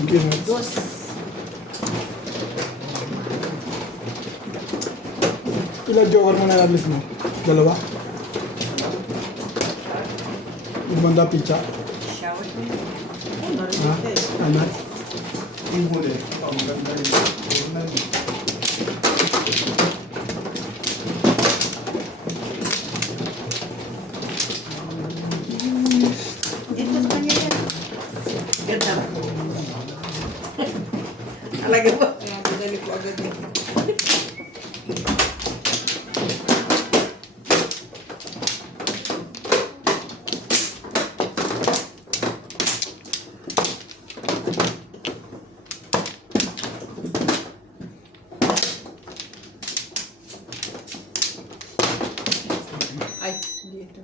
Thank you, Hearts. Dos. Ilang joker mo na nablis mo? Dalawa? Lumanda pizza? Shower ko yun. Ay, Ha? narinig eh. Ano? Yung huli, ang ganda rin. Normal. Dito sa kanya yan. Ganda. Talaga ba? Kaya madali ko agad eh. Ay, dito.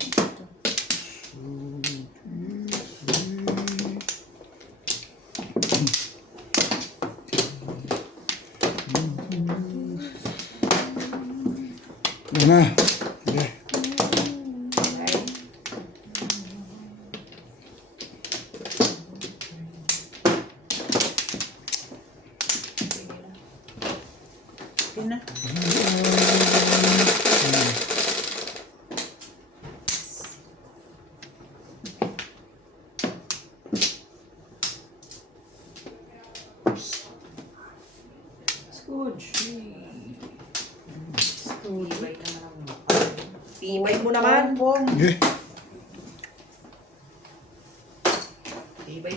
Yan na. Okay. Ay. Sige na. Scooge. Scooge. Tibay mo naman. Okay.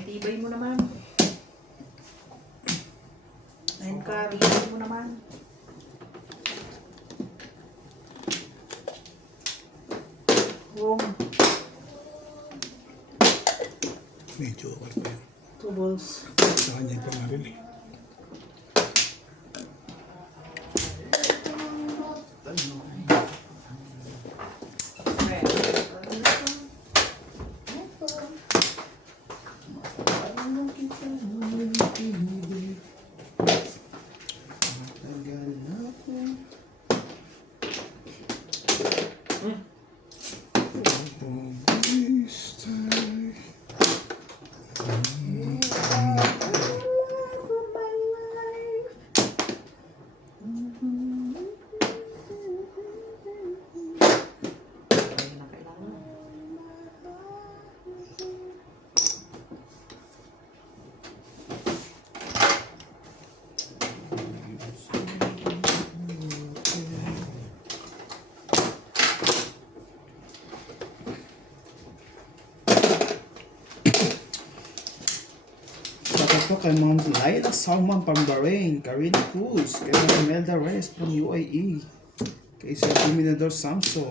Tibay mo naman. Ayun ka, tibay mo naman. Boom. May joker pa yun. Two balls. Sa kanya pa nga rin eh. Tagal na ako. This time. Shoutout kay Ma'am Laila Salman from Bahrain, Karina Cruz, kay Ma'am Melda Reyes from UAE, kay Sir Dominador Samson,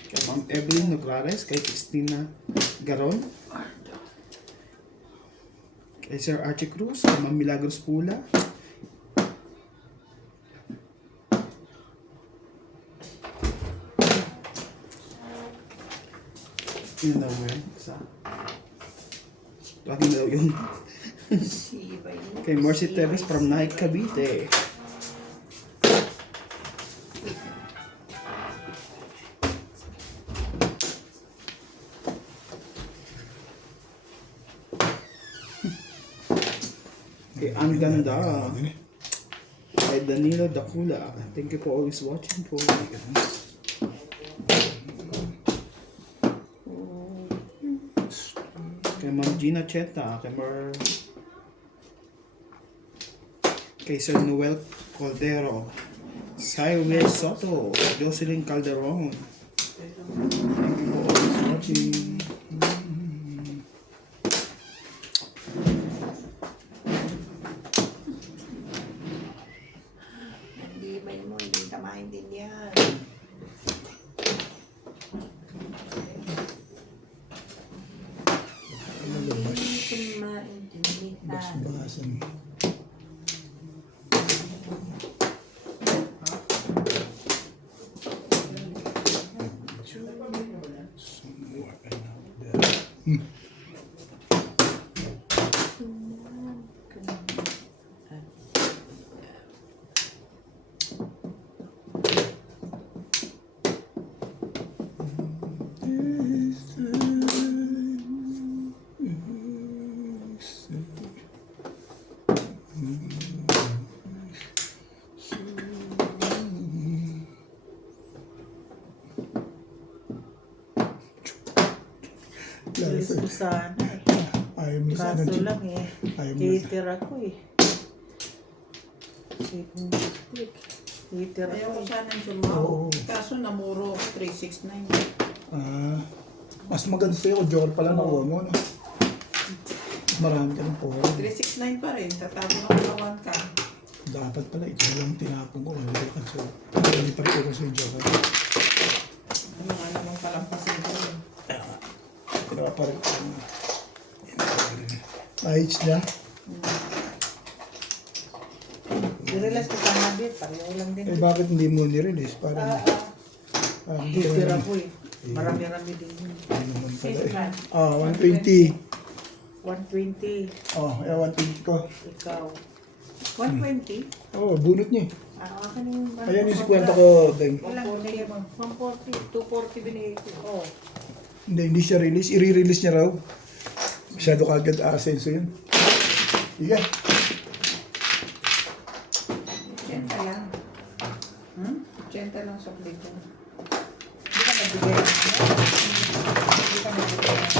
kay Ma'am Evelyn Noglares, kay Christina Garon, kay Sir Archie Cruz, kay Ma'am Milagros Pula, yun daw mo yun, isa. Akin daw yun. Tibay mo. Kay Mercy Teves from Naik, Cavite. Kay Ang Ganda. Kay Danilo Dakula. Thank you for always watching po. Kay Ma'am Gina Cheta. Kay Sir Noel Caldero. Cyril Soto. Jocelyn Calderon. Thank you for always watching. Tibay mo, hindi ka maintindihan. Hindi ka maintindihan. Basan. Somewhere around there. sana eh. Ayaw mo sana. Kaso lang eh. Ayaw mo. Hater ako eh. Hater Ayaw ako ko eh. sana sumaw. Oo. Kaso namuro ako 369. Ah, mas maganda sa'yo kung joker pala nakuha mo, no? Marami ka ng poro. 369 pa rin. Tatapon ako ng 1 ka. Dapat pala, ito lang tinapon ko. Hindi ka so, hindi pa rin ko sa joker. Ano nga namang palampasin ko yun. Pinapaparin ko. Ayos niya. I-realize ko sana din. Pareho lang din. Eh bakit hindi mo ni-release? Parang, hindi Hater naman. ako eh. Marami-rami din yun. Hindi naman pala Yes, eh. man. 120. 120. Oh, 120 ko. Ikaw. 120? Oh, bunot niya eh. Akin yung... Ayan yung 50 ko, Deng. 140. 140. 240 binigay ko. Oh. Hindi siya release. I-re-release niya raw. Masyado kagad asenso yun. Iga. 80 lang. 80 lang sa plate ko. Hindi ka nagbigay ng ano? Hindi ka nagbigay ng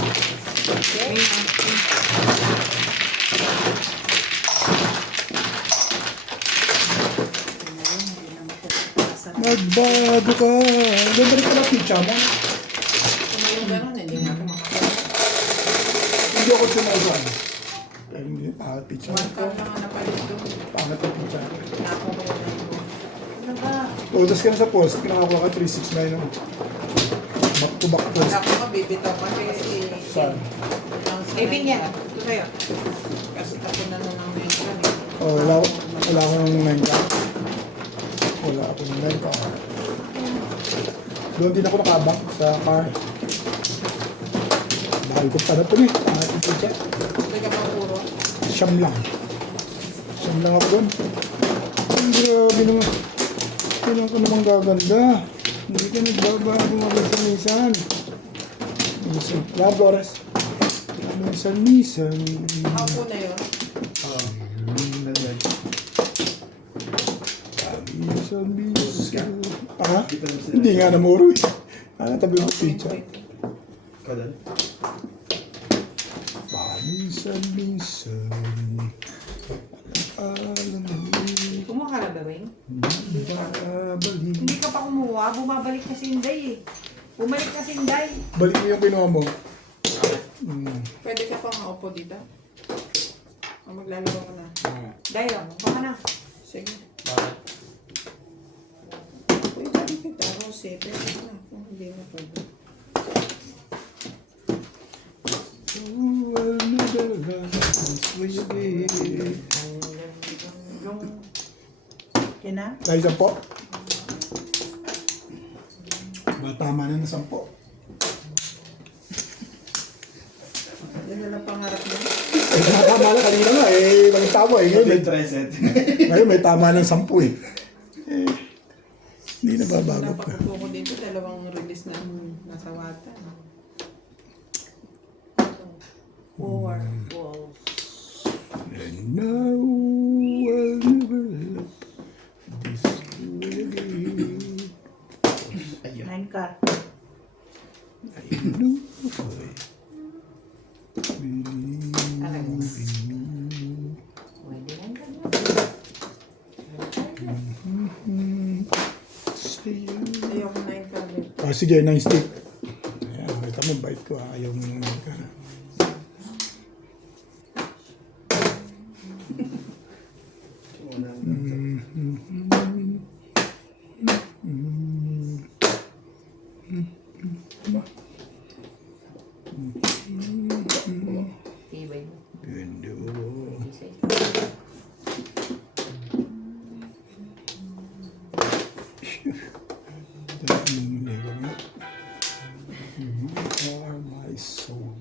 okay? Nagbago ka. Ganda rin pala pizza mo. Kung yung gano'n, hindi nga ako makakita. Hindi ako sinasan. Dahil hindi, pangat pizza. 1 ka lang ang napalit doon. Pangat ang pizza. Nakuha ko na yun. Ano ba? Utas ka na sa post. Pinakakuha ka 369 ako. Back to back post. Ako ka, bibitaw pa kasi... Saan? Maybe niya. Ito sa'yo. Kasi tapos na nung ang mention eh. Oh, wala ko ng 9 ka. Wala ako ng 9 ka. Doon din ako nakabak sa car. Mahal ko pa na ito eh. Pangat ang pizza. Hindi ka mapuro. Siyam lang. Siyam lang ako doon. Ang grabe naman. Kailan ka namang gaganda. Hindi ka nagbabago maganda sa misan. Misan. Love, Flores. Misan. Ako na yun. Misan. Ha? Hindi nga namuro eh. Tabi mo pizza. Kadan? Misan. Alam mo. Kumuha ka na ba, Wing? Babalik. Hindi ka pa kumuha. Bumabalik na si Inday eh. Bumalik na si Inday. Balik mo yung kinuha mo. Pwede ka pa maupo dito? O maglalaro ka na? Day, baka na. Sige. Uy, dali kita. Rose, pwede na. Kung hindi na pwede. Oh, I'll never love you, baby. Yung... Yan na? Dahil 10? Tama na 10. Yan na lang pangarap mo. Eh, tama na kanina nga eh. Nakita mo eh. Ngayon may, ngayon may tama ng 10 eh. Hindi na babago pa. Napakupo ko dito. Dalawang release na nasa wata. Four balls. And now I'll never love this way again. 9 ka. I know I believe Alam mo. in me. Pwede lang ka na. Say you. Ayoko na yung cabinet. Ah, sige, 9 stick. Ayan, kita mo, bite ko ah. Ayaw mo nang ka. Tibay mo. Ganda mo. You are my soul.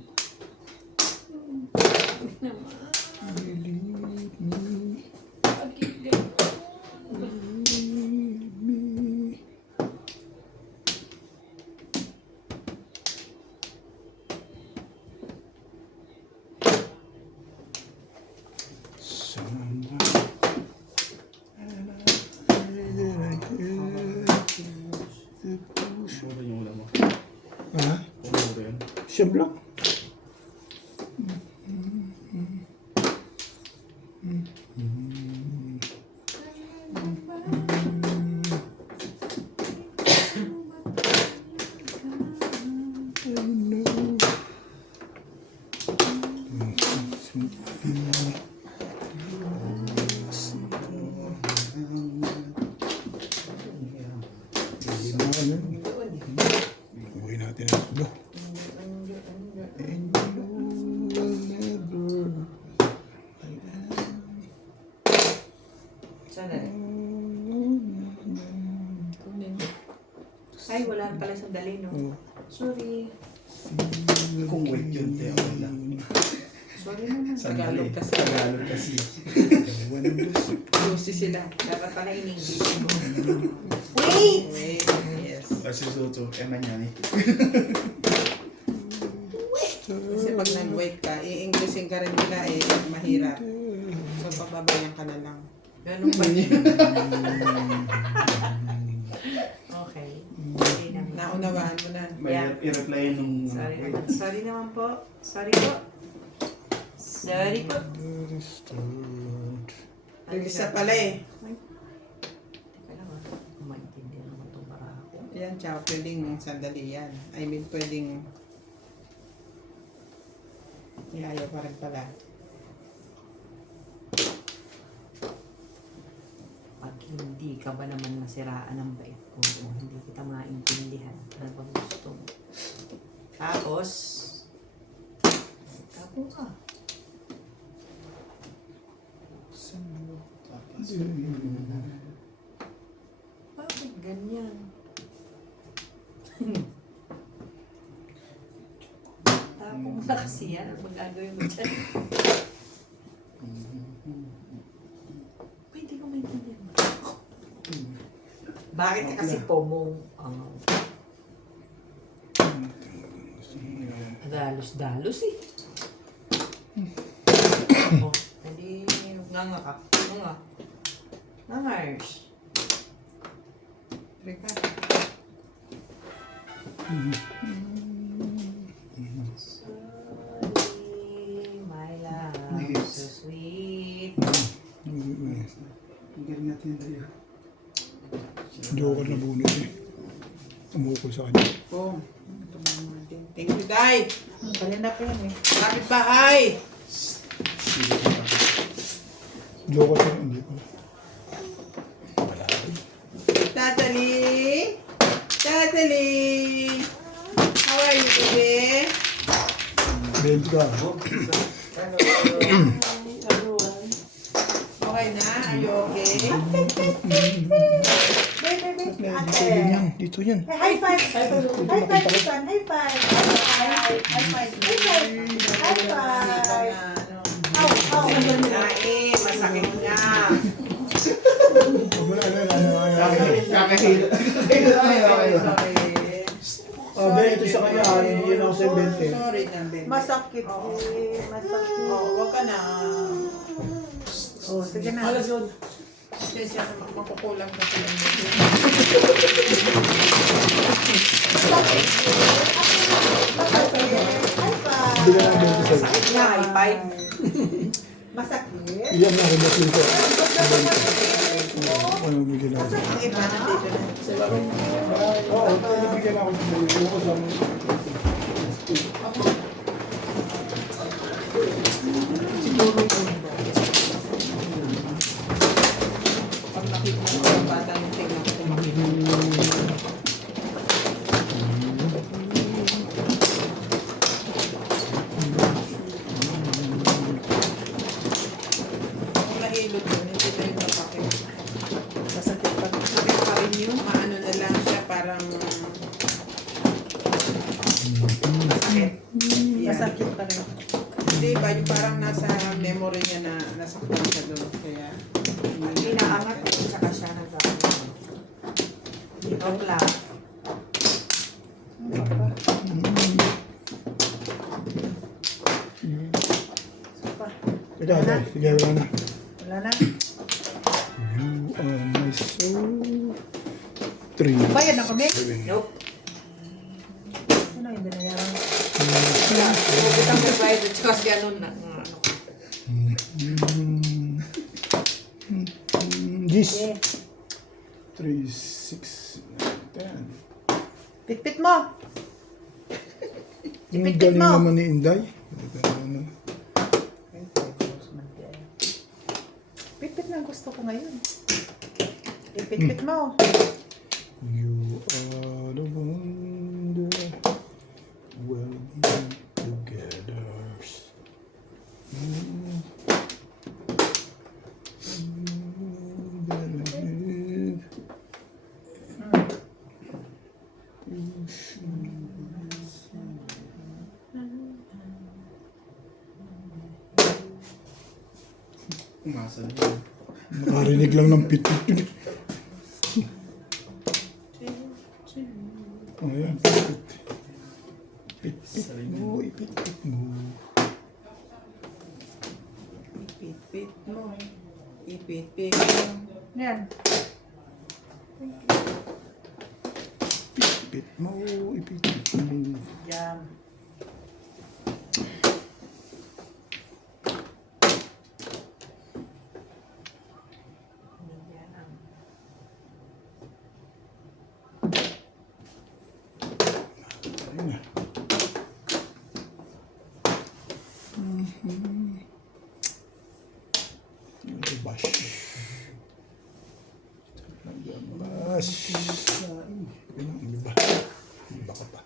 Believe me. Believe me. Someone Ha? Siyam lang. Ay, wala pala sandali, no? Oh. Sorry. Kung wait yun, te, okay lang. Sorry naman. Tagalog kasi. Tagalog kasi. Lucy sila. Dapat pala in English. Wait! Wait, yes. Kasi suto, eman yan eh. Kasi pag nag-wait ka, i-Englishin ka rin nila eh, mahirap. So, pababayan ka na lang. Ganun ba yun? Okay. Sorry naman. Naunawaan mo na. May i-reply nung... Sorry naman. Sorry naman po. Sorry po. Sorry po. Isa pala eh. Teka lang ah. Maintindihan naman itong barako. Yan, tsaka pwedeng sandali yan. I mean, pwedeng... Ayaw pa rin pala. Pag hindi ka ba naman nasiraan ng bait ko, o hindi kita maintindihan, ano bang gusto mo? Tapos, tapo ka. Bakit ganyan? Tapo mo na kasi yan. Ano magagawin mo dyan? Pwede ko maintindihan mo. Bakit ka kasi pomong? Dalos-dalos eh. Oh, hindi nga ka. Nga. Ngangars. Rika. Sorry, my love. Yes. So sweet. Ang galing natin tayo. Joker na bunot eh. Umukol sa kanya. Oh, ito na naman din. Thank you, Day. Kanina pa yan eh. Kapit bahay. Joker na hindi ko. Natalie. Natalie. How are you today? Bend ka. Okay na? Are you okay? Dito yan. Dito yan. High five! High five, son! High five! High five! High five! High five! Ow! Ow! Nain, masakit nga. Kakahilo. Sorry, sorry. Ito sa kanya, hindi yun ako sa 20. Sorry na, Ben. Masakit eh. Masakit. Oh, wag ka na. Oh, sige na. Kasi makukulang ka sa inyo. High five! Bigyan lang din sa Nga, i-pipe. Masakit? iyan na rin dito. Ano bigyan ako? Ang iba nandito na. Oo, bigyan ako sa iyo ko sa Pag nakita mo ang bata yung tingnan ko makita. Kung nahilot yun, hindi na yung napakit. Masakit pa. Sakit pa rin yun. Maano na lang siya, parang... Masakit. Yeah. Masakit pa rin. Hindi ba, yung parang nasa memory niya na nasaktan siya doon. Kaya... Inaangat ko tsaka siya nagkakaroon. Dito lang. Ikaw, dahil. Sige, wala na. Wala na. You are my soul. 3. Bayad na kami? Nope. Ano yung binayaran? Butang mo ba ito? Tsaka si ano na. Gis. Yeah. 3, 6, 10. Pitpit mo! Yung Ipit-pit galing mo. naman ni Inday. Ano? Pitpit na ang gusto ko ngayon. Ipitpit mo. You are the one that will be together. Umasa na yun. Nakarinig lang ng pitit yun. Ayan, pitit. Pitit mo, ipitit mo. Ipit-pit mo. Ipit-pit mo. Yan. Pit mo, ipitit mo. Jam. Yan ang Ayun na. Nagabash. Nagabash. Yun ang iba. Iba ka pa.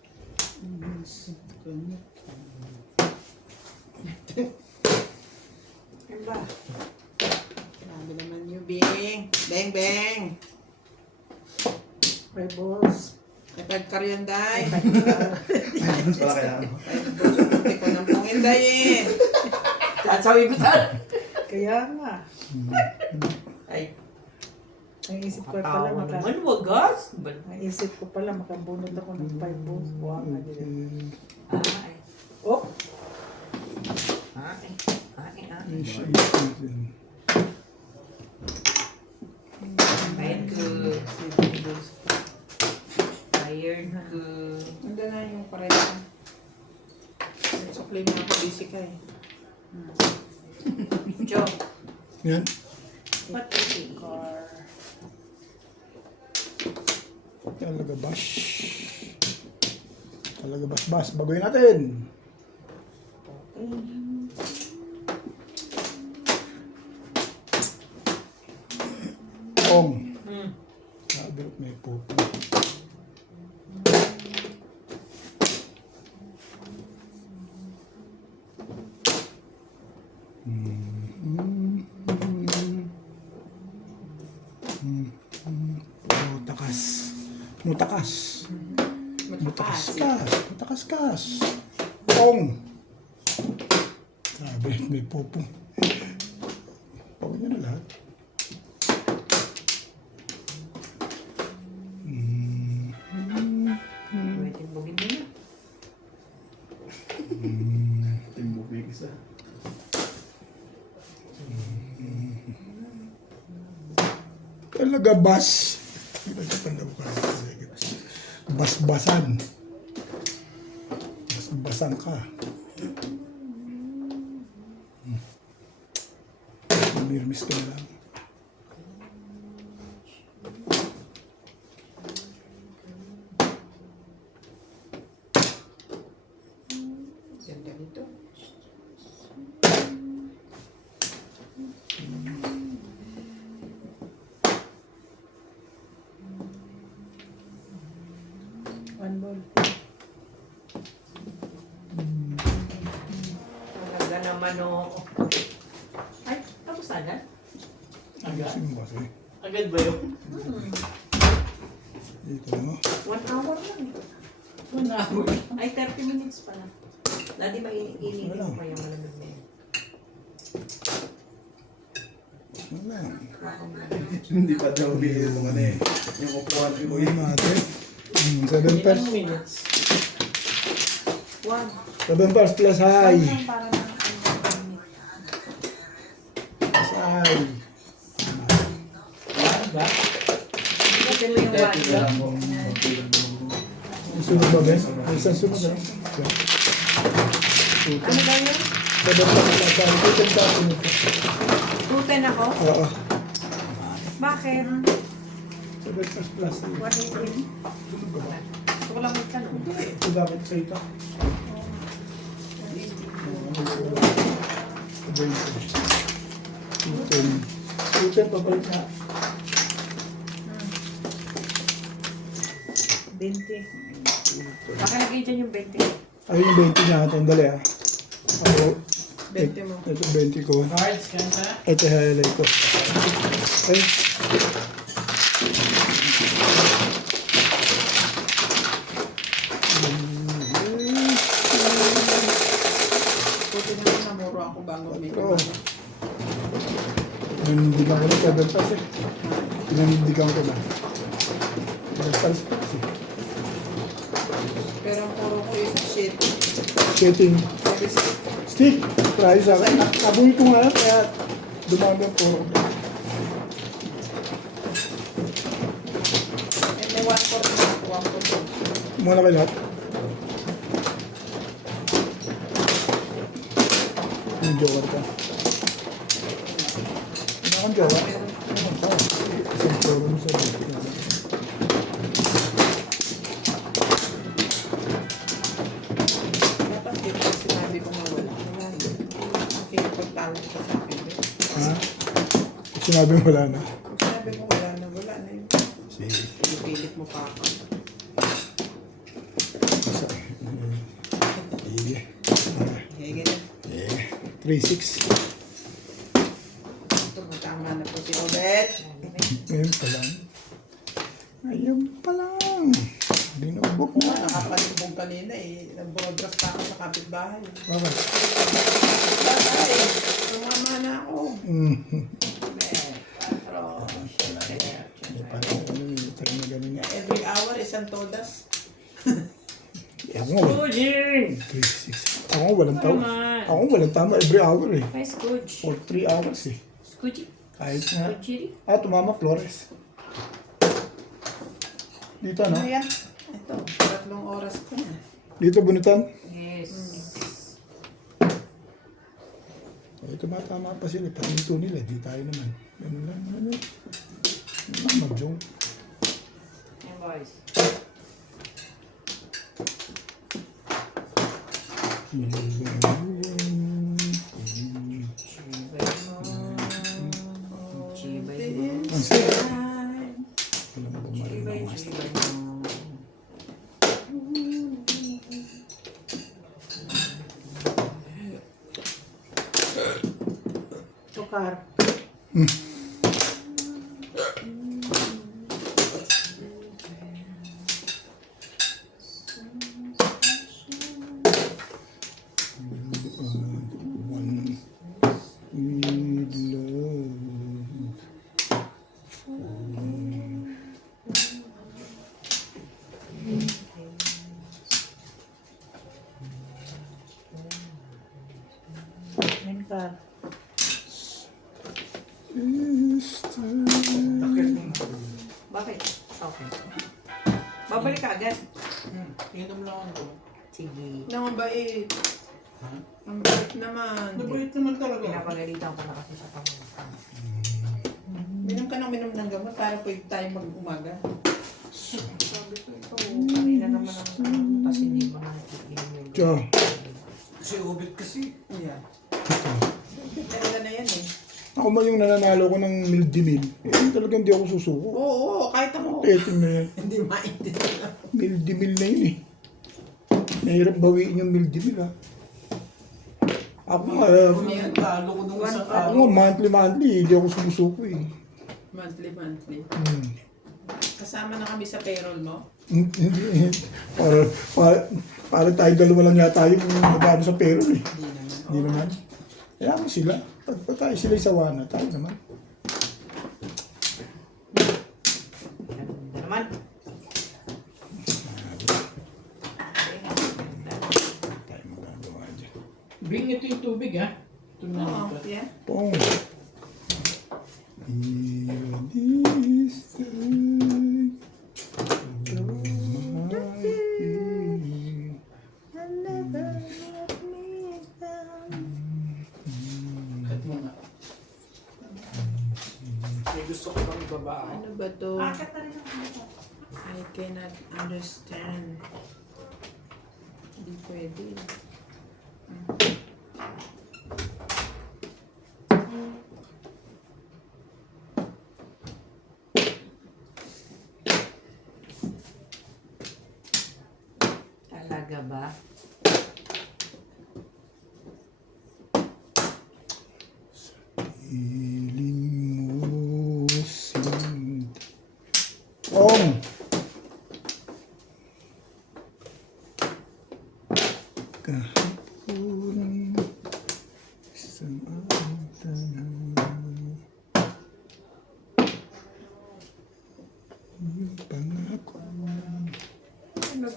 Yan ba? Grabe naman yung Bing. Beng, beng. May balls. May pagkaryanday. Wala kailangan. Hindi ko nang pungindayin. sasabi ko saan? Kaya nga. Ay, Ang isip ko pala katawa naman, wagas. Ang isip ko pala makabunod ako ng 5 balls. Buwang nga din. Ay, Oh! ay, ay, ay. Ay, shit. Ayun. Tired ko. Tired ko. Handa na yung pareha. Sukli mo ako, busy ka eh. Joe, Yan. what is it? Car. Talaga bash. Talaga bas-bas. Baguhin natin. Ong. Sabi ko may pupo. Mutakas. Mutakas. Mutakas kas. Mutakas kas. Ong. Sabi may pupo. Pagod niya na lahat. Pwede bugin mo na. Timbukig isa. Talaga bas. Bas-basan. Bas-basan ka. Mirmis ka na lang. Ganda nito. One ball. Talaga naman o. Ay, tapos agad? Ayusin mo kasi. Agad ba yun? Dito mo. 1 hour lang. 1 hour. Ay, 30 minutes pala. Dati ba inigin mo pa yung malamig na yun? Wala. Hindi pa daw bigyan mo ano eh. Yung upuan ko Uy, natin. 7 pers. minutes? 1. 7 pers plus high. Para ng Plus high. Ito mo yung 1. Ang sunod ba, Ben? Ang isang sunod na. Ano ba yun? 7 pers plus high. 210 tayo nito. 210 ako? Oo. Bakit? 7 pers plus high. 118. Gusto ko lang magtanong. Ito dapat sa ito. 210 papalit na. 20. Baka lagay dyan yung 20. Ayun yung 20 niya. Tandali ah. Ako. 20 mo. Ito 20 ko. Cards, kanta? Ito highlight ko. Ay. Buti naman namuro ako bago may Oo. kumano. Pinanindigan ko na 7 plus eh. Pinanindigan ko na. 7 plus eh. Pero ang puro ko is shit. Setting. Sabi sa Stick. Try sa akin. Nabuhin ko nga kaya dumami ang puro. may 1-4 na. 1-4. Muna kayo lahat. Yung joker ka. Wala kang joker? Isang puro mo sa dito. Dapat dito sinabi ko na wala. Wala. Okay, pagtawag ko sa akin. Ha? Sinabi mo wala na. Kung sinabi mo wala na, wala na yun. Sige. Pinipilit mo pa ako. Sige. Okay, ganyan. 3-6. Ito, matama na po si Obet. Ngayon pa lang. Ayun pa lang. Binubok Kung na. nakapalibong kanina eh, nag-broadcast pa ako sa kapitbahay. Bakit? Kapitbahay, sumama na ako. May parang ano yung time na ganun niya. Every hour, isang todas. Ako nga, Scooching! 3-6. Ako nga, walang tama. Ako nga, walang tama every hour eh. Ay, Scooch. For 3 hours eh. Scooching? Kahit nga. Scooching? Tumama Flores. Dito Ano no? yan? Ito, 3 oras ko na. Dito bunutan. Yes. Ay, tumatama pa sila. Paminto nila. Di tayo naman. Ganun lang naman yun. Mag-jong. Yan, boys. Chibay mo. Ang stick. Wala mo bumaril ng mga stick. Chibay mo. Tukar. One with love. Menkar. Is Bakit? Okay. Babalik ka agad. Inom lang ako. Sige. Ang bait. Ang bait naman. Nabait naman talaga. Pinapagalitan ko na kasi sa taon. Minom ka ng gamot para pwede tayo mag-umaga. Sabi ko ito, kanina naman ang kasi hindi ba nakikinom yung Tiyo. Si Obet kasi. Yeah. Talaga na yan eh. Ako man yung nananalo ko ng Mildimil. Eh, talagang di ako susuko. Oo, kahit ako. Petting na yan. Hindi maintindihan. Mildimil na yun eh. Mahirap bawiin yung Mildimil ha. Ako nga, Talo ko nung isang ako nga monthly, hindi ako sumusuko eh. Monthly. Hmm. Kasama na kami sa payroll mo. Hindi. Para tayo dalawa lang yata yung magano sa payroll eh. Hindi naman. Hindi naman. Kaya mo sila. Pag tayo sila isawana, tayo naman. Ganda naman. Tayo magagawa dyan. Bring ito yung tubig ha. Ito na Oo, ito. yeah. Pong. Here this time. Kahit muna. May gusto ko pang ibaba. Ano ba to? I cannot understand. Hindi pwede. Talaga ba? Piling mo sin. Pong. Ka.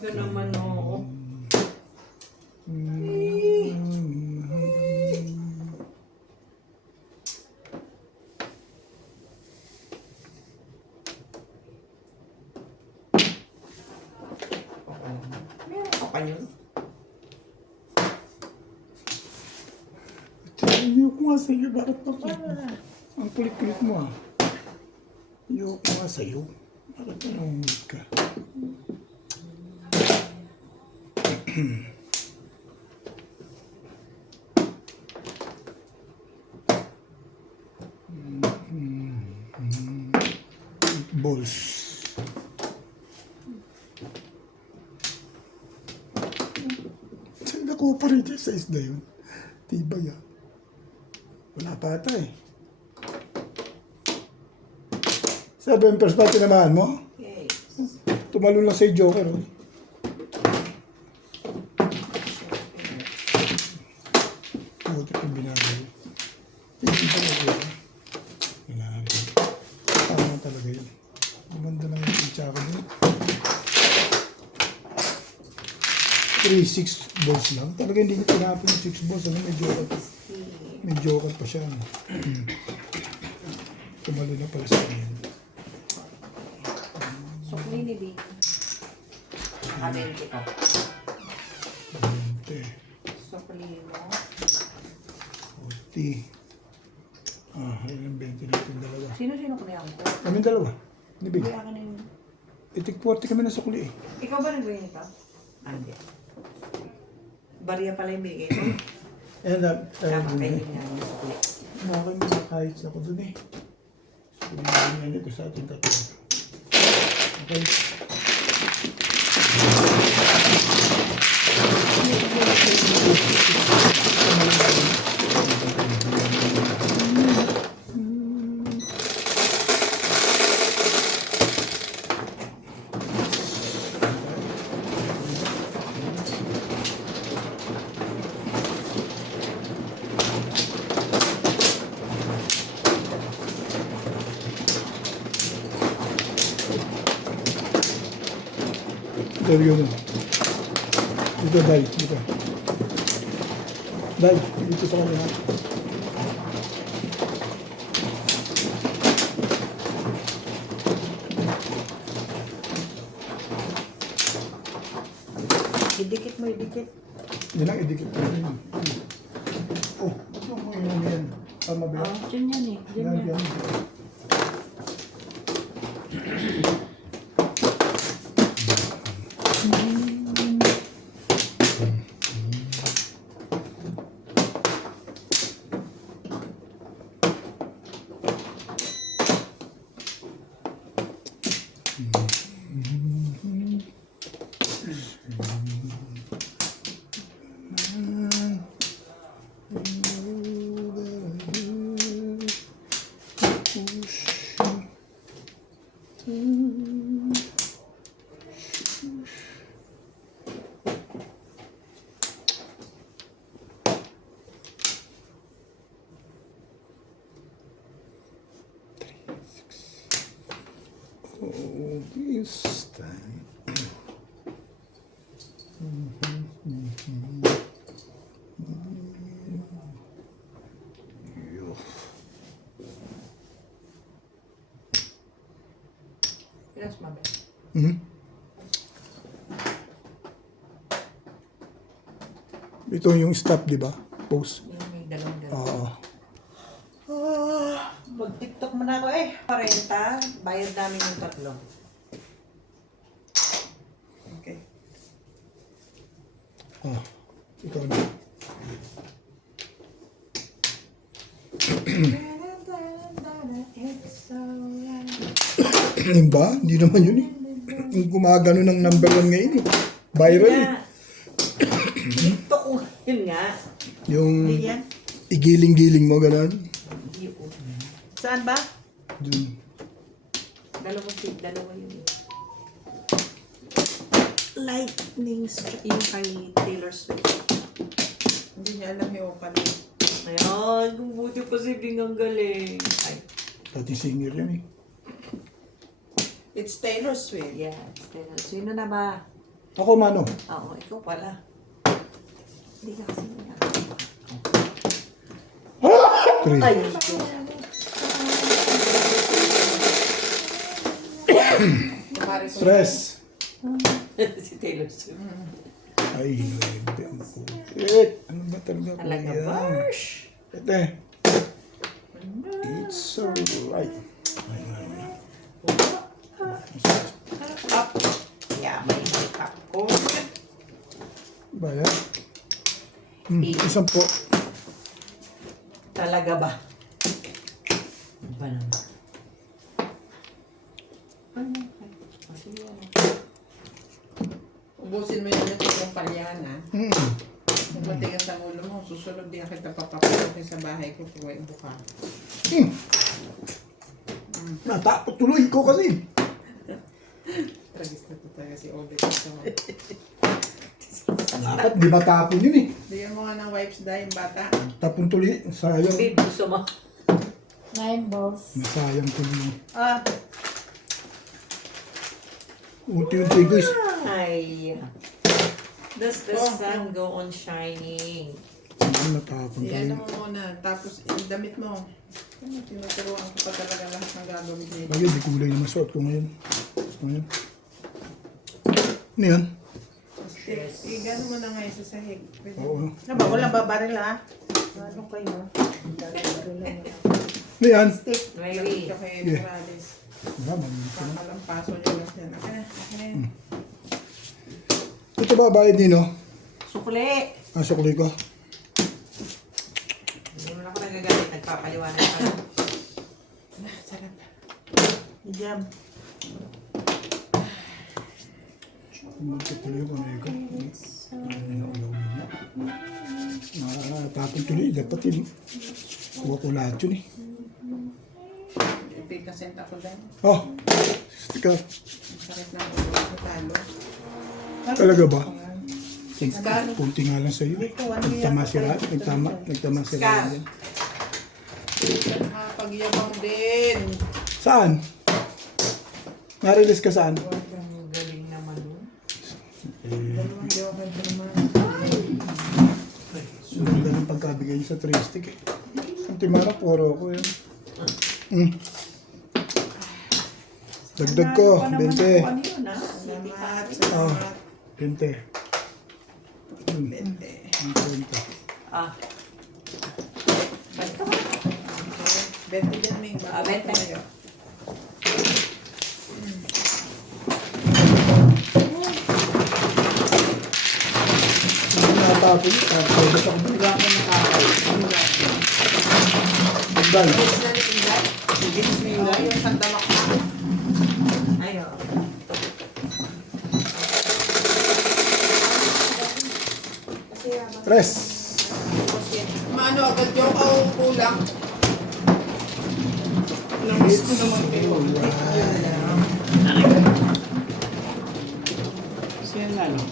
ka naman, oo. Meron ka pa yun? Ayoko nga sa'yo. Bakit pa ka? Ang kulit-kulit mo ah. Ayoko nga sa'yo. Bakit pa nangungulit ka? Balls. Saan nakuha pa rin yung size na yun? Tibay ah. Wala pa ata eh. Sabi ang first na tinamaan mo? Yes. Tumalo lang sa'yo Joker. Oh. Puti kong binagay. Hindi pa mag-iwa. Wala rin. Tama talaga yun. Gumanda lang yung pitsaka doon. 3-6 balls lang. Talaga hindi niya tinapin yung 6 balls. Ano, may joker pa siya. Ano. Tumalo na pala sa akin. Sukli ni Big. Kabente ko. Ente. Sukli mo. 40. Ah, ayun ang 20 natin dalawa. Sino-sino ko na ko? Kaming dalawa. Hindi ba? Hindi akin na yun. Itik 40 kami na sukli eh. Ikaw ba nag-ring ito? Ah, hindi. Barya pala yung bigay ko. And Tama, kayo niya yung sukli. okay mo na kahit ako dun eh. Sukli na yan ito sa ating tatlo. Okay. Dito, dito, Day. Dito. Day, dito sa kanila. Idikit mo, idikit. Yan ang idikit ko. Oh, ba't mo yun yan? Tama ba? Oh, dyan yan eh. Dyan Yan, yan. yan. Oh, this time. Pinas mo ba? Ito yung stop, di ba? Post. Yung may dalawang-dalawa. Oo. Mag-tiktok mo na ako eh. 40, bayad namin yung tatlo. Okay. Ah, ikaw na. Yun ba? Hindi naman yun eh. Yung gumagano ng number 1 ngayon eh. Viral eh. TikTok ko. Yun nga. Yung Ayan. igiling-giling mo, gano'n. Yun. Saan ba? Dun. Dalawa yun eh. Lightning strike. Yung kay Taylor Swift. Hindi niya alam yung open. Ayan, kung buti pa si Bing ang galing. Ay, Dati singer yan eh. It's Taylor Swift. yeah, it's Taylor. Sino na ba? Ako, Mano. Oo, ikaw pala. Hindi ka kasi niya. Three. Ay, Stress. si Taylor Swift. Ay, hindi ang putik. Ano ba talaga po Talaga yan? Barsh. Ete. It's alright. Ay, ay, ay. Up. Yeah, may popcorn. Ba yan? Isang po. Talaga ba? Ano ba naman? Ano? Sige, ano? Ubusin mo yun yung palyan, ha? Kung matigas ang ulo mo, susunod din kita papapasokin sa bahay ko kung may buka. Natapot tuloy ko kasi. Tragis na to talaga si Ovid. Dapat di matapon yun eh. Bigyan mo nga ng wipes dahil yung bata. Tapon tuloy. Sayang. Babe, gusto mo? 9 balls. Nasayang tuloy. Ah, Unti-unti guys. Ay. Does the sun go on shining? Ano natapon Iyan tuloy. mo muna, tapos yung damit mo. Ano, tinuturuan ko pa talaga lahat ng gagawin nito. Bagay, di kulay na masuot ko ngayon. Ngayon. Ano yan? Gano'n mo na ngayon sa sahig. Pwede. Oo. ano ba? Walang babaril ah. Ano kayo? Ano yan? Maybe. Ito kay Yeah. Morales. Wala, maliit ko na. Pakalampaso niyo lang yan. Akin na, akin na yan. Ito ba bayad nino? Sukli. Sukli ko. Hindi mo na ako nagagalit. Nagpapaliwanag ka lang. Sarap. Jam. Magkatuloy ko na ikaw. Natapon tuloy. Dapat yun. Kuha ko lahat yun eh. Ipikasent ako dahil. Oh! Sticker. Sakit na ako sa talo. Talaga ba? Scar. Punti nga lang sa'yo. Nagtama si Rat. Nagtama si Rat. Nakapagyabang din. Saan? Na-release ka saan? Ang galing naman nun. Dalawang jawaban ko naman. Sunod na ng pagkabigay niyo sa 3 stick eh. Ang timara, puro ako yun. Dagdag ko, 20. Ano yun ah? Salamat, Oh, salamat. 20. Bente. 20. Ah. Basta ba? Bente dyan, Ming. Ah, 20. Tayo. Hindi natapon. Tapos ako. Wala ko nakakay. Dagdag. Bits na ni Inday. Bits ni Inday. Yung sandamak na. Ayaw. Tres. Maano agad yung kulang. Namiss ko naman kayo. Siya na, no?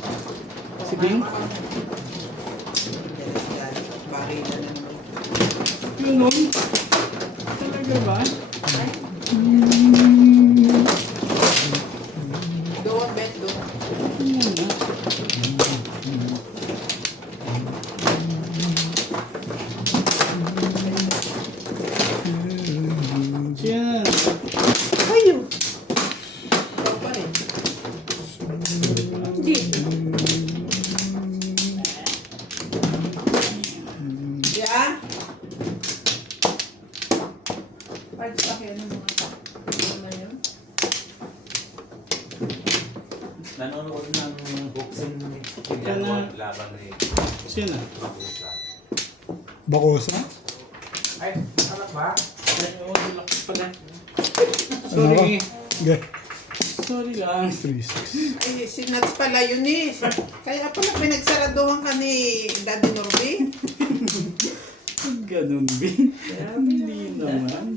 Si Bing? Barila na naman. Yun, no? Talaga ba? Doon, bet, doon. Siya. Ayun. Ikaw pa rin. Hindi. Yeah? Parts pa kayo ng mga ano na yun? Nanonood ng boxing ginagawa laban ni Siya na. Bakosa. Ay, anak ba? Sorry. Okay. Sorry lang. 3, 6. Ay, sinats pala yun eh. Kaya pala pinagsaraduhan ka ni Daddy Norby. Ganun, Bing. Hindi naman.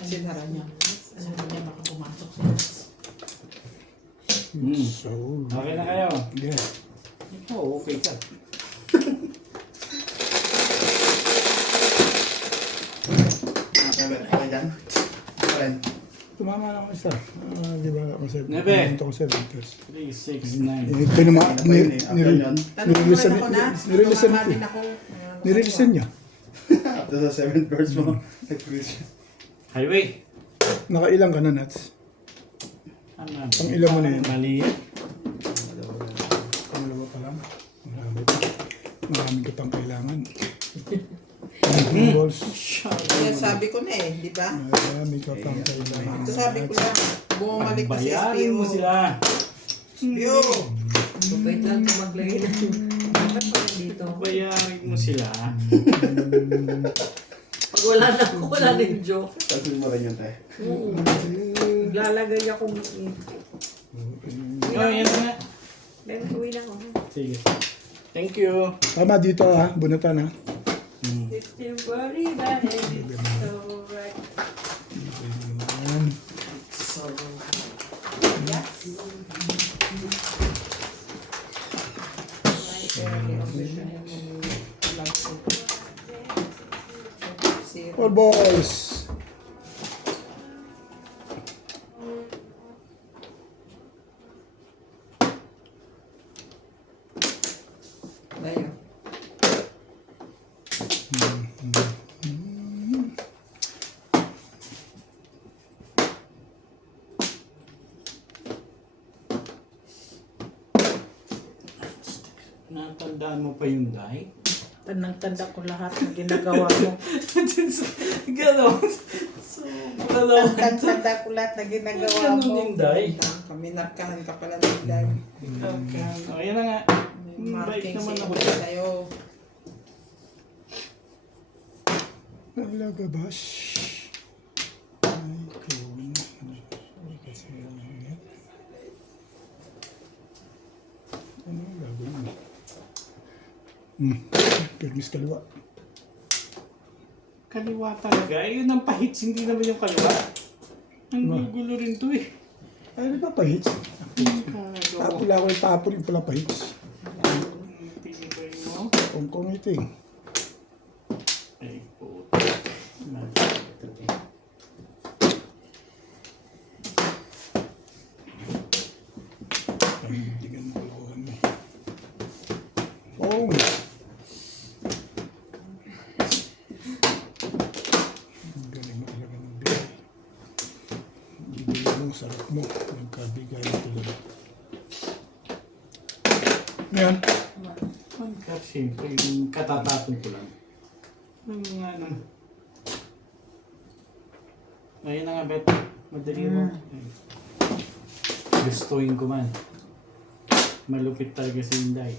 Sinara niya. Sinara niya baka pumasok siya. So, Okay na kayo. okay. Ikaw, okay ka. Okay, okay dyan. Okay. tumama na ako isa. Di ba ako sa Nebe. pumunta ko sa Victor's. 3, 6, 9. Eh, pinama, Ganyan. nirelisan Tanong mo na. nirelisan Tumama din ako. Ayun, nirelisan niya. After the 7th verse mo, nag-preach. Highway. Nakailang ka na, Nats? Ano? Pang ilan mo na yun? Mali yan. Pangalawa pa lang. Marami pa. Marami ka pang kailangan. Balls. Yan, sabi ko na eh, di ba? Marami ka pang kailangan. Ito sabi ko lang, bumalik na si Bayarin SPO. mo sila. SPO! Wait lang kung maglagay ng... Dapat pa rin dito. Bayarin mo sila. Pag wala na ako, wala na yung joke. Tapos mo rin yun tayo. Oo. Lalagay ako. Oh, yan na. Then, uwi na ako. Sige. Thank you. Tama dito ha, bunatan ha. If you worry about it, it's alright. Ayan. All balls. Ayun. Natandaan mo pa yung die? Tandang-tanda ko lahat ng ginagawa mo. Ganon. So, wala Tandang-tanda ko lahat ng ginagawa Ganon mo. yung die. Kami narkahan ka pala ng dahil. Okay. O, yan na nga. May marking Bike naman si ako Ibo dyan. sa'yo. Nalagabash. Ay, kung... Ay, kasi ano yan. Ano ang gagawin mo? Permis kaliwa. Kaliwa talaga. Eh, yun ang pahits. Hindi naman yung kaliwa. Ang gugulo rin to eh. Ay, ano pa pahits? Kagawa. Tapila ko yung tapo rin pala pahits. Tinibay mo. Kung ito eh. Ay, puto. Pahindigan mo kalokohan mo. Oh! Ang galing mo talaga magbigay. Bibigay mo, sarap mo. Nagkabigay talaga. Yan. Minecraft, siyempre, yung katatapon ko lang. Yung ano. Ayun na nga, Bet. Madali mo. Gustuin ko man. Malupit talaga si Inday.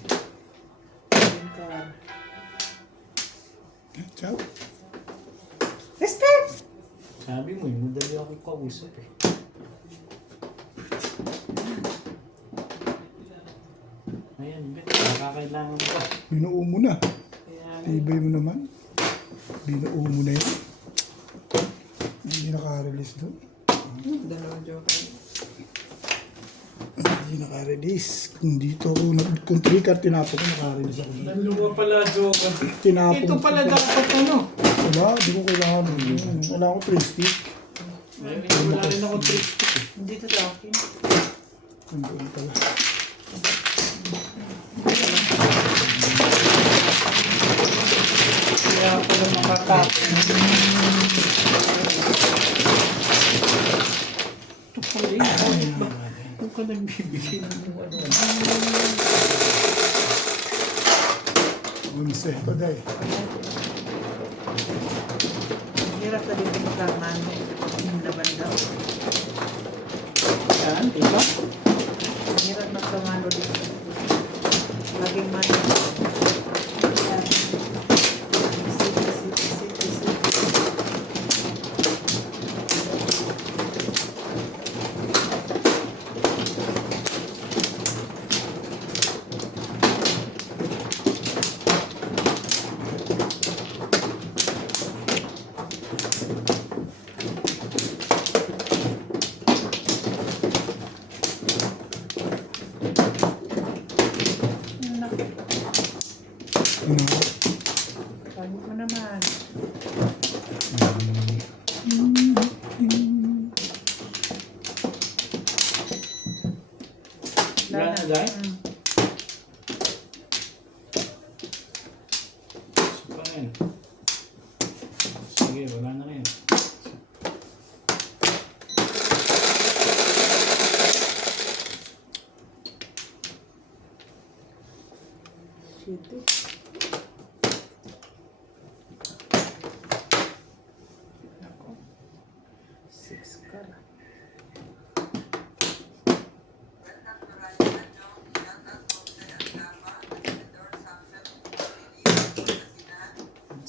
Ciao. Respect! Sabi mo, madali akong kausap eh. Ayan, Bet. Nakakailangan mo pa. Binuo mo na. Kaya, Tibay mo naman. Binuo mo na yun. Hindi naka-release doon. Dalawang joke. Hindi naka-release. Kung dito ako, kung 3 card tinapon ko, naka-release ako. dalawa pala, Joke. Tinapon Ito pala dapat ano. Wala, di ko kailangan. Wala akong 3 stick. Wala rin ako trick stick eh. Dito sa akin. Nandoon pala. Kaya pala makatapon. Ito pala yun. Bakit ba? Kung ka nagbibigay ng ano. Unse, paday. Hirap na dito magkaman. Yung laban daw. Saan? Ito? Hirap magkamano dito. Laging mano. Day? Gusto pa rin. Sige, wala na rin. Shit. Ako. 6 ka lang.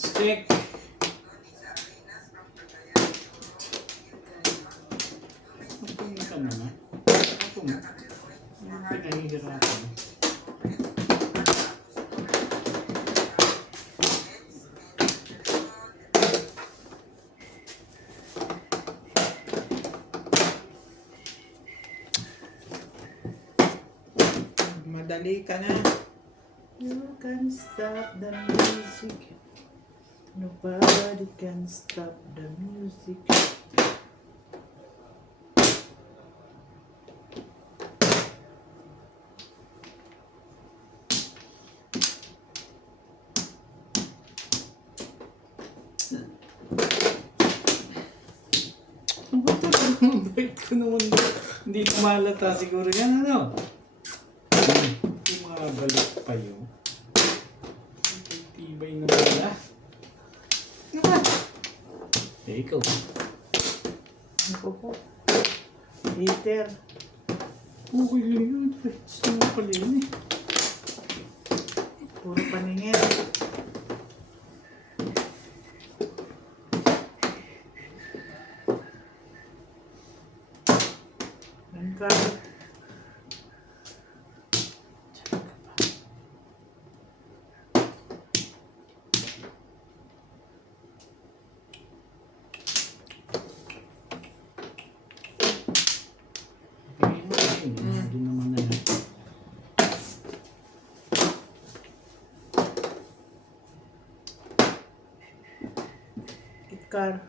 Stick. Magpumit ka na na. Magpumit. Pinahihirapan. Madali ka na. You can stop the music. Nobody can stop the music. Ang ba't ang bait ko naman? Hindi kumalata siguro yan, ano? Yung mga balik pa yun. Tibay na wala. Eh, ikaw. Ako po. Heater. Okay lang yun. Gusto mo pala yun eh. Puro paningin. Ka. Hindi naman na yan. Ikar.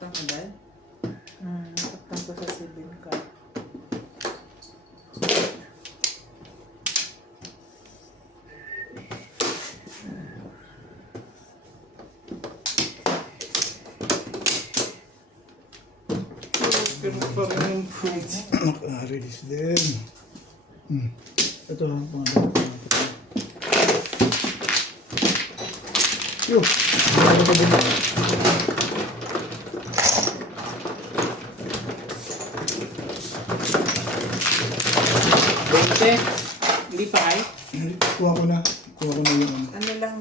Tama ba? Nakatang ko sa 7 car. Pero parang yung fruits. Naka-release din. Ito ang pangalan. Yo! Ano ka din? Bente? Hindi pa ay? Kuha ko na. Kuha ko na yung ano. Ano lang,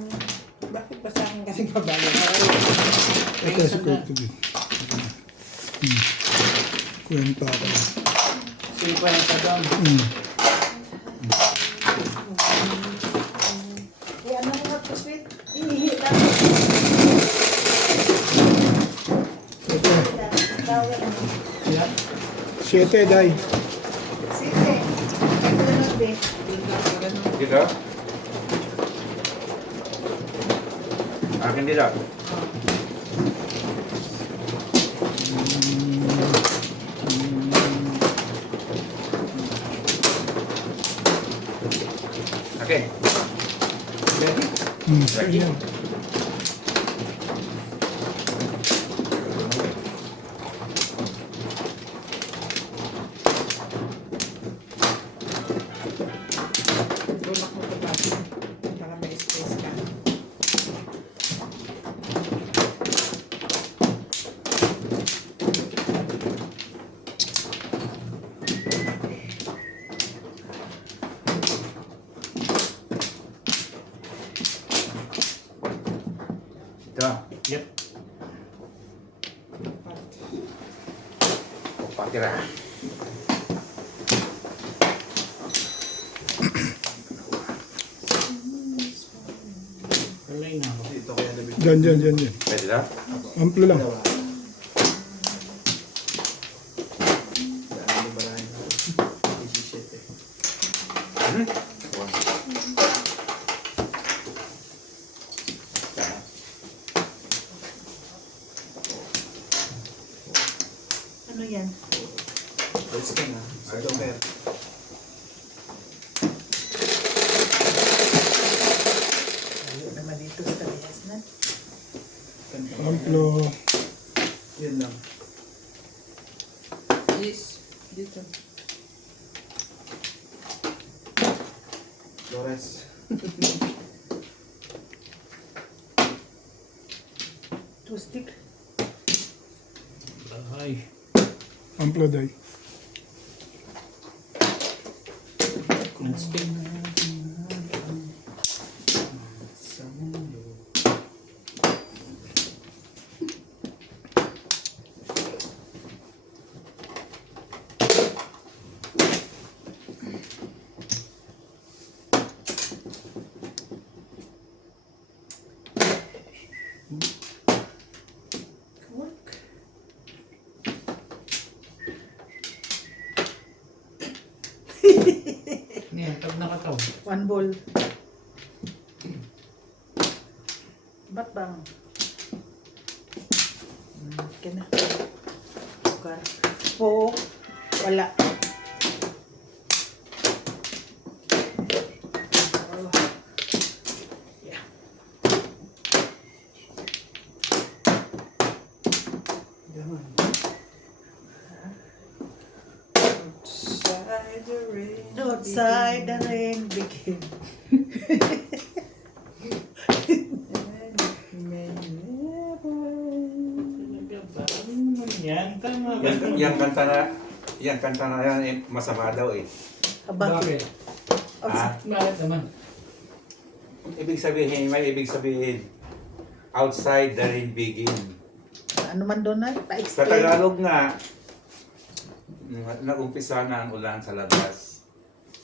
bakit ba sa akin kasi pabalo? Ito sa kwento din. Kwenta ako. Sige pa yung sadam. Eh, ano nga po, sweet? Inihi lang. Ito. Tawag. Yan? 7, day. Sige. Ito na, be. Dito? Akin dito. Okay. Ready? Ready? Yan. Tulak mo pa para may space ka. Ito. Yep. Partira. Kalay na ako. Dyan. Pwede na? Amplo lang. Hmm? Ano yan? Let's go na. Sa domer. Ayaw naman dito sa tabias na. Amplo. Yun lang. Yes. Dito. Flores. Two stick. Ay. Amplo day. Nag-stick. Sa mundo. Work. Yan, pag nakataw. One ball. Ba't bang? Okay na. Sukar. Oo. Wala. Oh. Yeah. Yaman. Outside the rain. Outside the rain begin. Talaga ba? Ano naman yan? Tama ba? Yang kanta na yan, masama daw eh. Aba. Bakit? Ah, Bakit naman? may ibig sabihin, outside the rain begin. Ano man doon na? Sa Pa-explain. Tagalog nga, nag-umpisa na ang ulan sa labas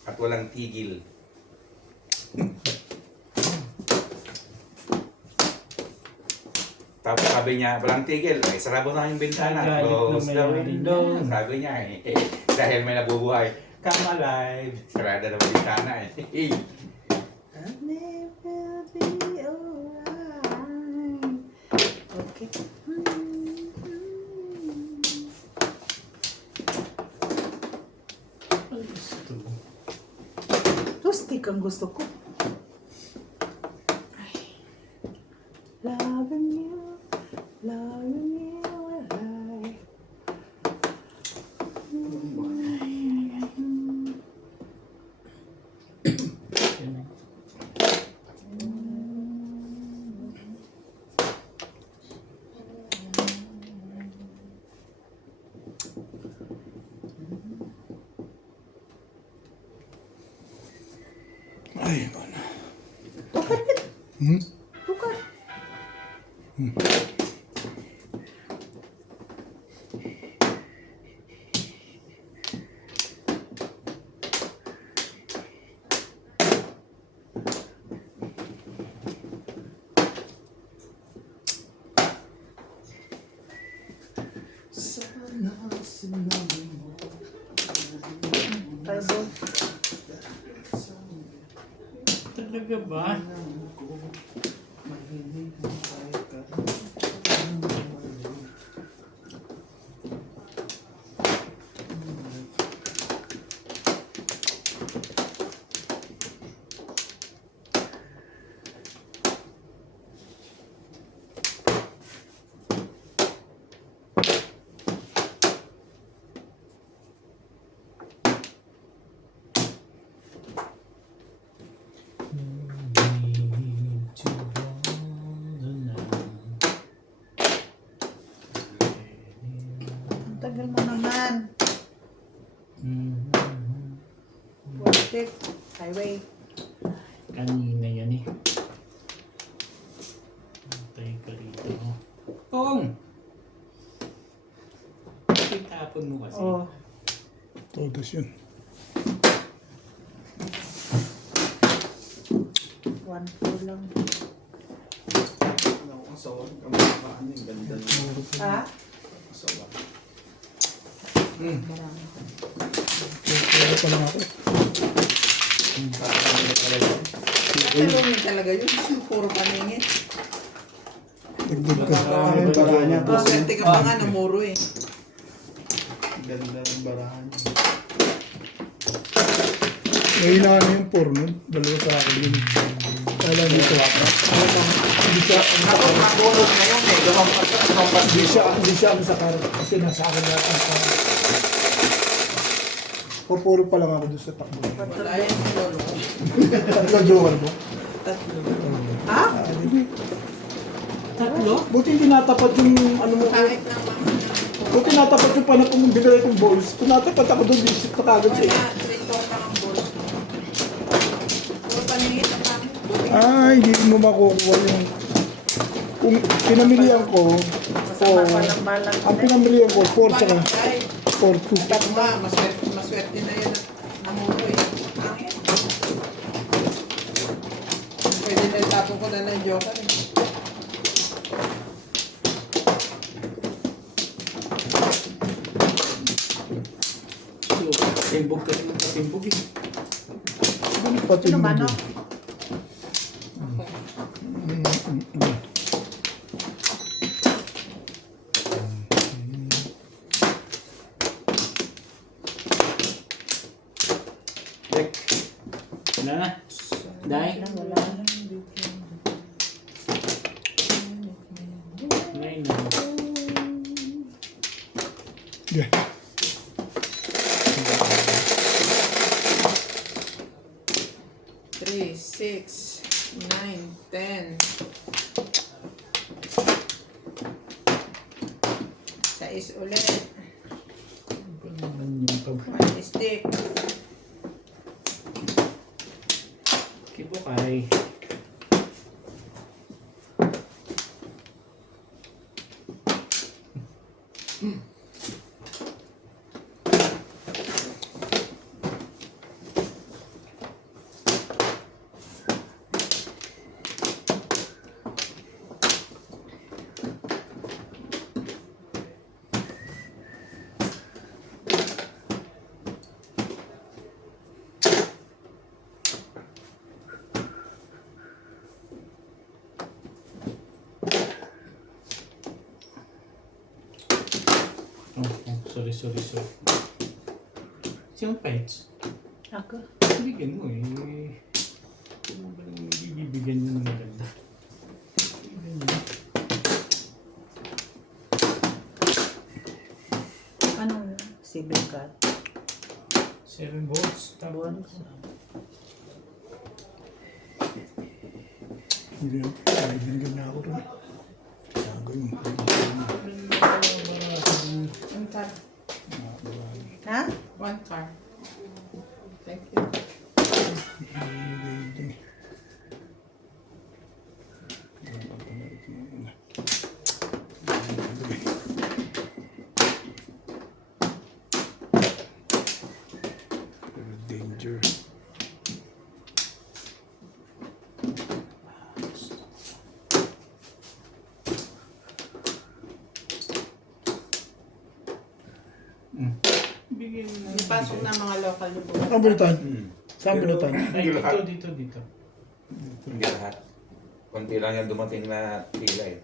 at walang tigil. Tapos sabi niya, walang tigil, ay sarado na yung bintana, Galit close na the may-ari window. niyan. Sabi niya dahil may nabubuhay, come alive. Sarado na yung bintana eh. And it will be alright. Okay. Two stick ang gusto ko. Loving you alive. Ay, ano. Tukar din. Hmm? Tukar. Sana sinabi mo. Five ball. Talaga ba? Mahilig ang kahit ka. Ang tagal mo naman. One stick. Highway. Kanina yan eh. Antay ka rito. Pong! Itapon mo kasi. Oh. Todos yun. One four lang. Asawa ka mga ano yung ganda ng Ha? asawa. Marami. Kaya pa lang ako. Tatalungin talaga yun. Puro paningin. Dagdag ka. Ay, para niya. Maswerte ka pa nga, namuro eh. ganda ng barahan. Mahina na yung porno. Dalawa sa akin yun. Kala dito. Hindi siya, Nakabulog na yun eh. Lumampas hindi siya ang sakar. Kasi nasa akin lahat ang sakar. Pupuro pa lang ako doon sa takbo. Wala yan si Lolo. Tatlo joker mo. Tatlo. Tatlo? Buti hindi natapat yung ano mo. Kahit na mga Buti natapat yung panak kung binigay kong balls. Kung natapat ako doon, di pa kagad wala, siya. 3 torta ang balls mo. Puro paningit ang kami. Buti Ay, hindi mo makukuha yung... Kung pinamilihan ko, ang pinamilihan ko, 4 tsaka Ay, 4-2. tagma, maswerte na yun at namuloy. Angin. Pwede na itapon ko na ng joker. So, timbog kasi ng patimbog eh. Pati Ano mo ba, no? doon. Check. Wala na. Dahil. Wala na. Nine na. Yeah. 3, 6, 9, 10. Sais ulit. Ano naman yung pag... 1 stick. Kibukay. Sorry. Sino pets? Ako? Bigyan mo eh. Kung ba nang bibigyan mo ng maganda? Bigyan mo. Ano? Civil cut. 7 volts. Tapos. Hindi yan. Ay, binigyan na ako rin. Gagawin. One car. Ha? 1 car. Thank you. Danger. Bigyan mo na. Ipasok na mga local yung buwan. Saan bunutan? Saan bunutan? Ay, dito. Hindi lahat. Konti lang yung dumating na pila eh.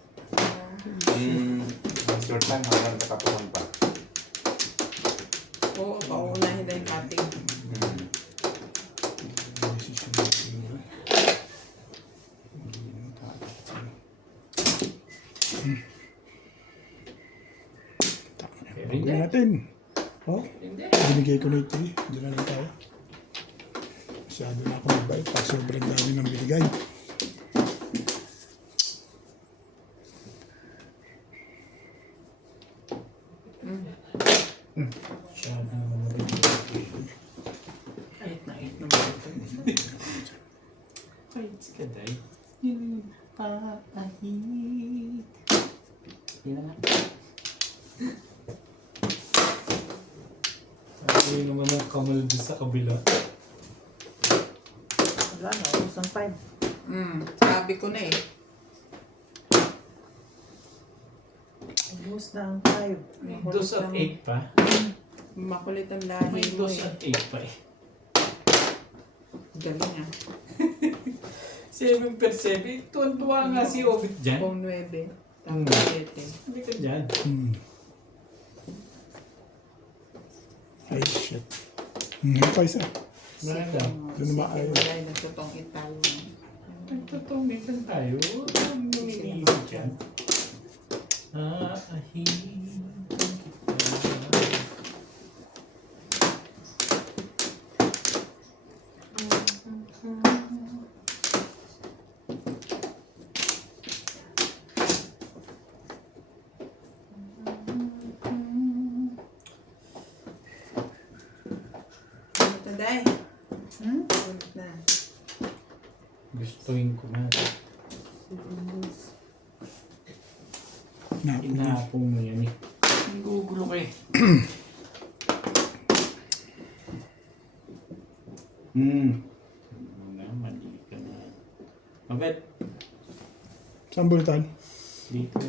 Short time hanggang katapusan pa. Oo, paunahin na yung cutting. Gawin natin. Oh, binigay ko na ito eh. Hindi na lang tayo. Masyado na ako mabait. Pag sobrang dami ng binigay. Masyado naman mabigyan. Kahit na 8 naman ito. Kahit si Kaday. Yun kahit. Yun na nga. Sabi naman ang kamal doon sa kabila. Wala na. Usang 5. Sabi ko na eh. Ubus na ang 5. May 2 at 8 pa. Makulit ang lahi May mo 2 eh. at 8 pa eh. Galing ah. 7 per 7. Tuwan-tuwa nga si Obit dyan. Kung 9. Tapos 7. Hindi ka dyan. Ay, shit. Pa isa. Wala lang. Doon na maayon. Wala yung nagtutong Italo. Nagtutumig lang tayo. Ang iniisip dyan. Ito, Day. Ulit na. Gustuin ko na. Napo. Inapo mo yan eh. Ang gugulo ka eh. Mali ka na. Mabet. Saan bulitan? Dito.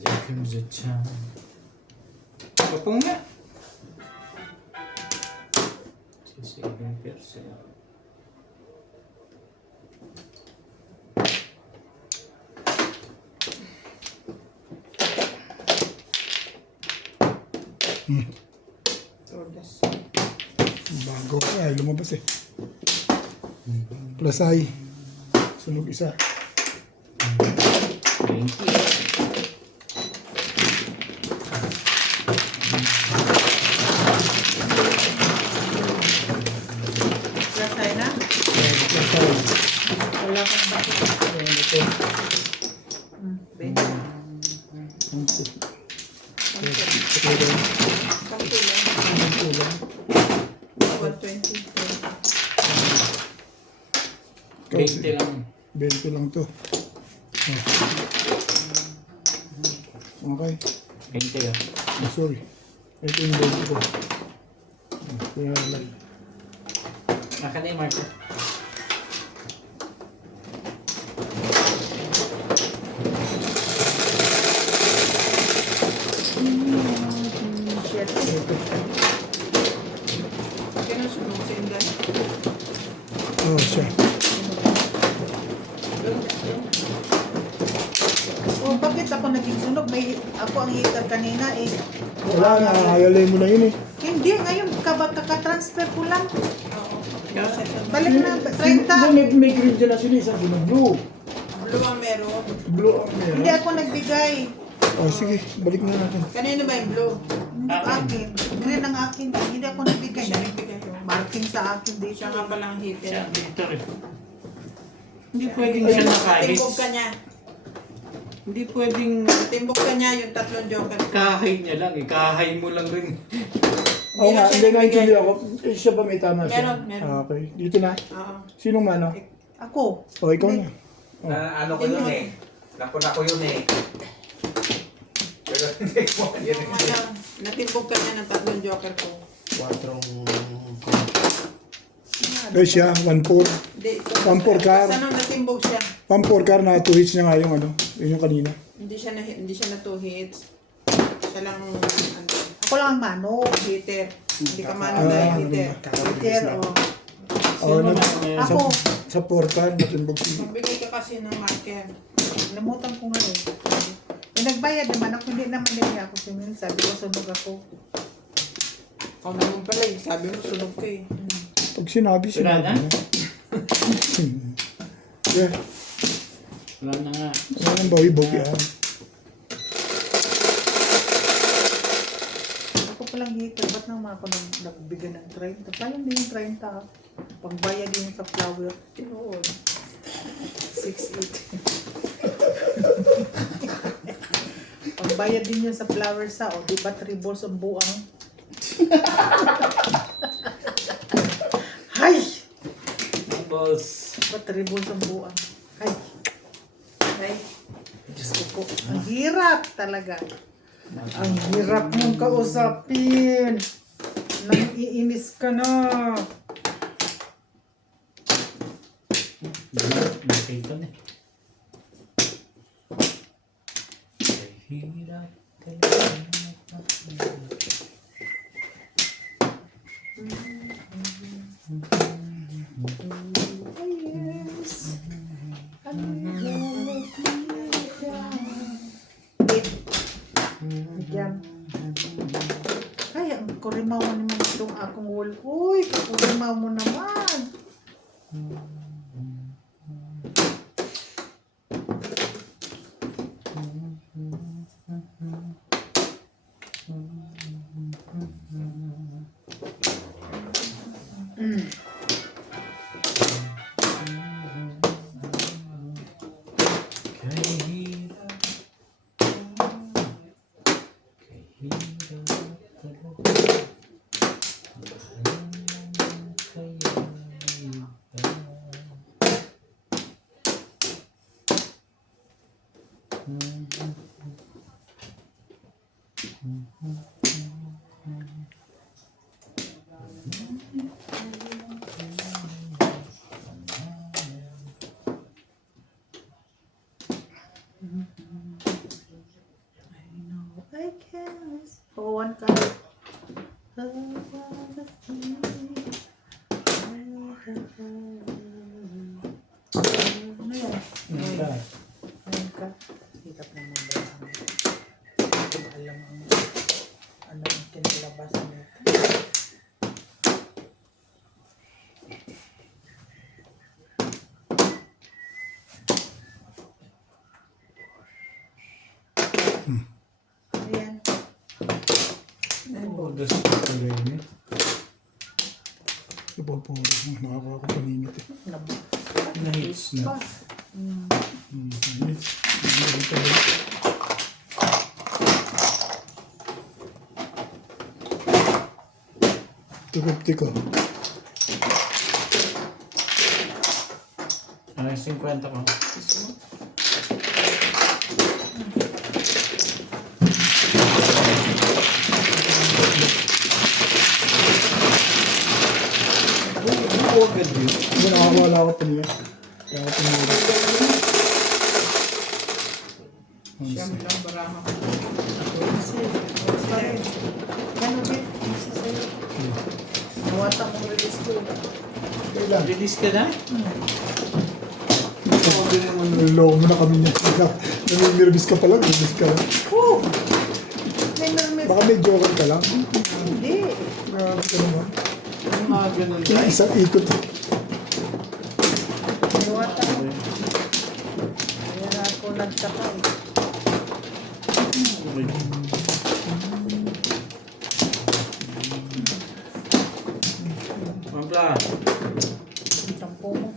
Zakim Zachan. Kapong nga. 7%. Todas. Bago. Ay, lumabas eh. Plus ay. Sunog isa. Thank you. Plus tayo na? Plus ay. Wala kang bakit. Ito. 20. Sampu. Sampu lang. Sampu lang. 120. 20 lang. 20 lang to. Okay. 20 lang. Oh, sorry. Ito yung 20 ko. Kaya lang. Naka na yung marker. Kinusunog si Inday. Oh, siya. Oh, bakit ako naging sunog? Ako ang heater kanina eh. Wala na. Hayalay mo na yun eh. Hindi, ngayon kaka-transfer ko lang. Oo. Balik na, 30. May green dyan na sila. Isang sunod blue. Blue ang meron. Blue ang meron. Hindi ako nagbigay. Oh, sige. Balik na natin. Kanino ba yung blue? Hindi akin. Green ang akin. Hindi ako nagbigay. Siya nagbigay ko. Marking sa akin dito. Siya nga palang hitter. Siya, dito rin. Hindi pwedeng siya nakahit. Timbog ka niya. Hindi pwedeng Timbog ka niya yung tatlong joker. kahay niya lang eh. Kahay mo lang rin. Oo nga, lang siya hindi nagbigay. naintindihan ako. Eh, siya ba may tama siya? Meron. Ah, okay. Dito na. Oo. Sinong mano? Ako. O, ikaw na. Ano ko yun eh. Napuna ko yun eh. Pero hindi ko yun Yung ano, natimbog ka niya ng tatlong joker ko. 4. Eh, siya. 1-4. Hindi, ito. Pampor car. Basta nung natimbog siya, 1-4 car na 2 hits niya nga yung ano. Yun yung kanina. hindi siya na 2 hits. Siya lang ano, Ako lang ang mano. hitter. Hindi ka man na hitter. Heater, oh. Oh, Sino nag, naman eh? Ako. sa 4 car, natimbog si... Magbigay ka kasi ng marker. Namutan ko nga eh. Eh, nagbayad naman ako. Hindi naman din ako sumil. Sabi ko, sunog ako. Ako naman pala eh. Sabi mo sunog ka eh. Pag sinabi, Wala sinabi na? na. Yeah. Wala na nga. Wala nang bawi-bawian. Ako palang heater. Ba't naman ako nagbigay ng 30? Sayang din yung 30. Pagbayad din sa flower. Tinood. 6.8. Pagbayad din yun sa flower sa, o di ba 3 balls ang buang? Hay! Boss. Ba 3 balls ang buang? Hay! Hay! Diyos ko po. Ang hirap talaga. Ang hirap mong kausapin. Nang iinis ka na. Nakita na eh. Hirap talaga. Wait, I can't. One ka. Ano yan? Ano ka? Ayan ka. Hirap naman ba ang hindi ko alam ang kinalabasan nito. Ayan. Oh, das ito rin eh. Iba po, nakakawa ko paningit eh. Na-hits na. Tukot ko. Ano yung 50 ko? Oo, agad yun. Hindi, nakakawala ako paningit. Kaya ako paningit. Siyam lang, baraha ko. Ganun din. Isa sa'yo. Nawata mong release ko. Kailan? Release ka na? Naloko mo na kami niya. Namimirvis ka pala, mirvis ka lang. Oh! May normal. Baka may joker ka lang. Hindi. Grabe ka naman. Yung mga ganun Yung isang ikot. Nawata mo. Kaya ako nagtakay. Mampla. Tampo mo.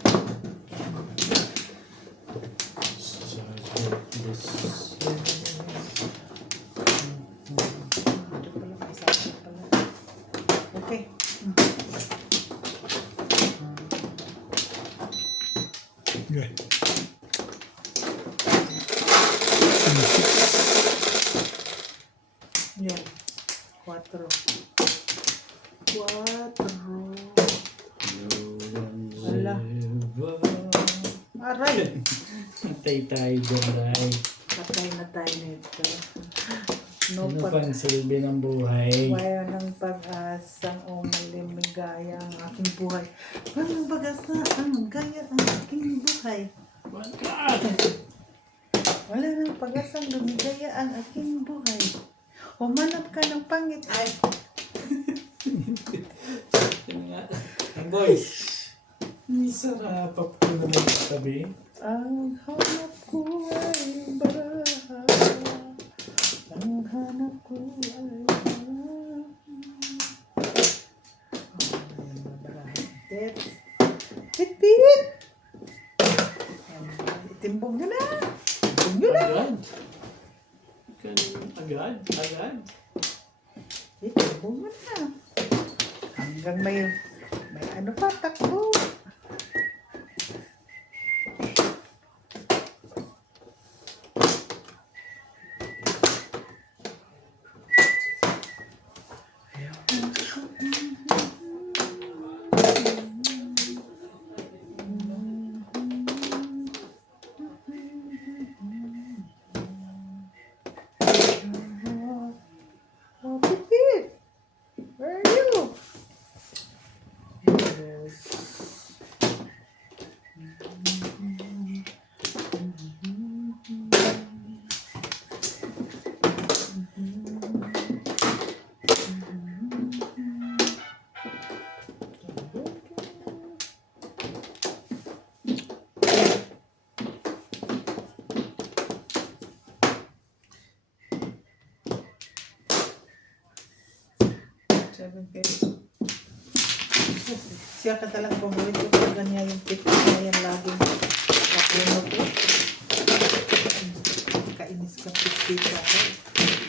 Okay. Okay. Yan. 4. 4. Wala. Aray! Matay tayo dyan, Ray. Patay na tayo nito. No Ano pang silbi ng buhay? Wala ng pag-asang o malimigaya ang aking buhay. Walang pag-asa ang gaya ang aking buhay. Wala ng pag-asang lumigaya ang aking buhay. Humanap ka ng pangit. Ay, Ang boys. Sarap ako naman sa tabi. ang hanap ko ay baraha. Ang hanap ko ay baraha. Pit! Itimbog nyo na! Itimbog nyo na! Agad. Itimbog nyo na! Hanggang may ano pa, takbo! Oh, Pipit! Where are you? Yes. 7 pesos. Siya ka talagang paborito ko. Ganyan yung tip na yan laging kapuno ko. Kainis ka 50 ako.